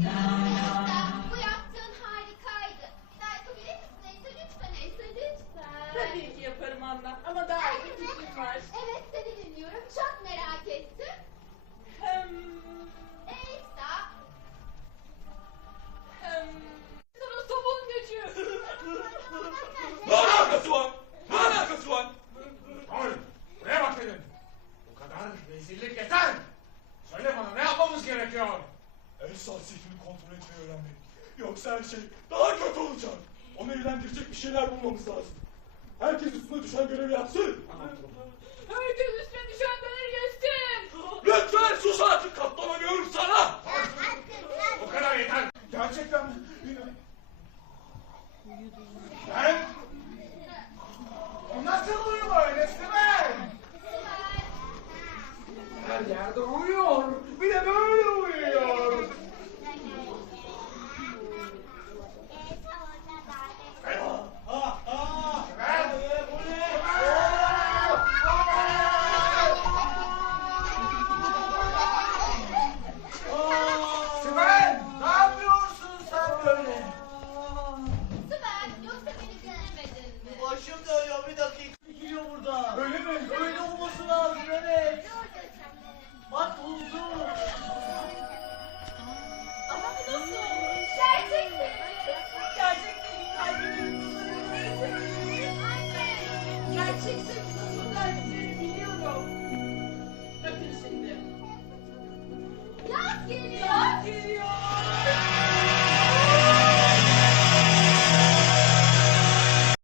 Bu yaptığın harikaydı. Daha yapabilir misin? Lütfen lütfen. Tabii ki yaparım Anna ama daha iyi bir fikrim var. Evet seni dinliyorum. hassasiyetini kontrol etmeyi öğrenmeli. Yoksa her şey daha kötü olacak. Onu eğlendirecek bir şeyler bulmamız lazım. Herkes üstüne düşen görevi yapsın. Herkes üstüne düşen görevi yapsın. Lütfen sus artık katlanamıyorum sana. Bu kadar yeter. Gerçekten mi? Ben... O nasıl uyuma öyle Sibel? Her yerde uyuyor. Bir de böyle Evet öyle olması lazım evet. Bak buldum. Ama bu nasıl? Gerçek mi? Gerçek değil. Gerçek değil. Gerçekse